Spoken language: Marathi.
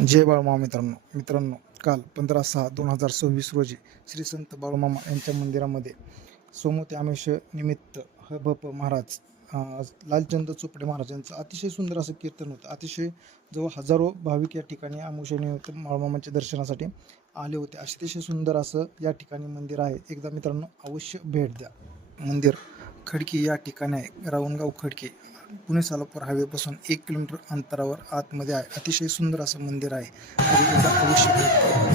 जय बाळूमामा मित्रांनो काल 15/6/2026 रोजी श्री संत बाळूमामा यांच्या मंदिरामध्ये सोमवती अमावस्ये निमित्त ह.भ.प. महाराज लालचंद चोपडे महाराज यांचं अतिशय सुंदर असं कीर्तन होतं. अतिशय जवळ हजारो भाविक या ठिकाणी अमावस्येनिमित्त बाळूमामाच्या दर्शनासाठी आले होते. अतिशय सुंदर असं या ठिकाणी मंदिर आहे. एकदा मित्रांनो अवश्य भेट द्या. मंदिर खडकी या ठिकाणी आहे. रावणगाव खडकी पुणे सोलापूर हायवेपासून 1 किलोमीटर अंतरावर आतमध्ये आहे. अतिशय सुंदर असं मंदिर आहे. तरी एकदा अवश्य भेट द्या.